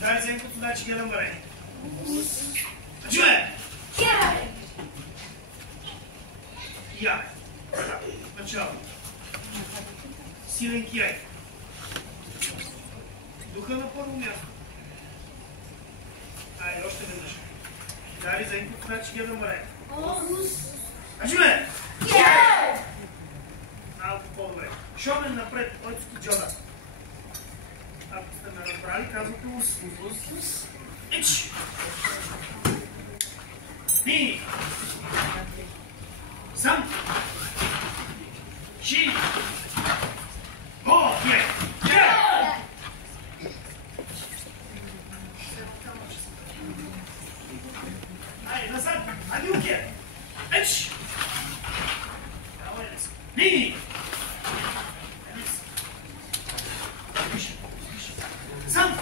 Дай Зенко, туда че гледам варение. Чуе! Яй. Начало. Силен кияй. Духа на първо място. Айде, още веднъж. Дали Зенко, туда че гледам варение. Чуе! Малко по-добре. Шомен напред, ойцки джода. Ако сте ме разбрали, казвате ус. Ич! Ни! Сам! Ши! Го! Є! Є! Айде, назад! Адюке! Ич! Ни! Сам!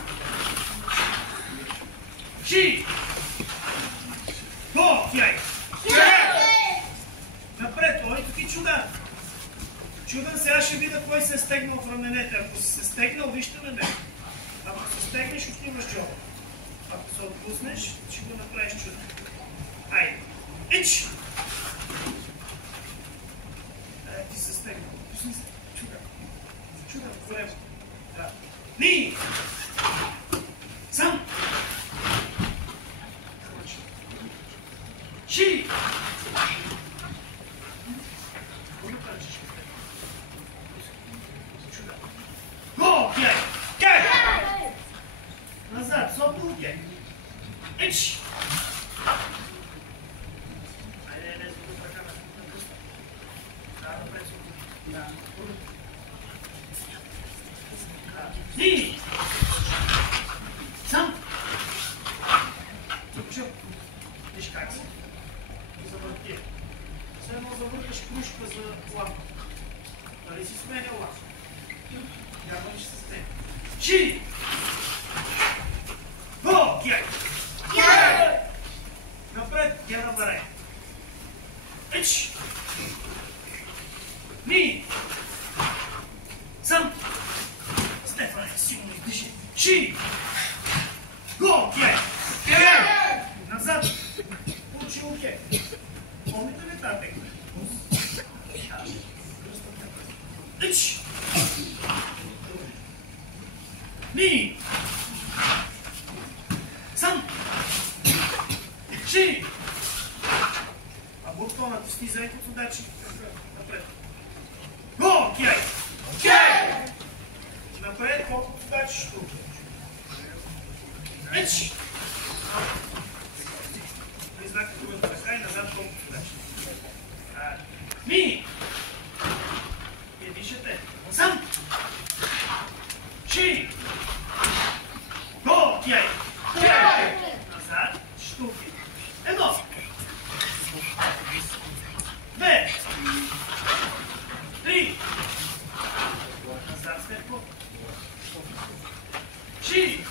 Ши! Го! Яй! Напред, ой, тук и чудан. Чудан, сега ще видя кой се е стегнал в раменете. Ако си се стегнал, вижте на мен. Ако се стегнеш, отиваш джоба. Ако се отпуснеш, ще го направиш чудан. Айде. Ич! Ти се стегнал. Пусни се. Чудан. Чудан, корема. Да. Ни! Сам! Ши! Го! Кяй! Кяй! Назад, сопнул кяй. Ич! Айде, не забудь така на пуста. Да, напред сопнул. Да. Ни! Сам! Чуп. Виж как се. Завърти. Все едно завърташ кружка за лампа. Дали си сменя лампа? Явно ще се стегне. Ши! Го! Кяй! Кяй! Напред, гена баре. Ич! Ни! Сам! Стефане, силно издиши. Ши! Го! Кяй! Кяй! Назад! Учи уке. Помните ли тази техника? Ич! Ни! Сам! Ши! А бутко натисни Зенкото дачи. Напред. Го! Кяй! Кяй! Напред, колкото дачи ще уке. Ич! Признак другата ръка и назад колкото дачи. Ми! Вие дишате. Сам! Ши! Го! Кяй! Кяй! Назад, штуки. Едно! Две! Три! Назад, Степко. Ши!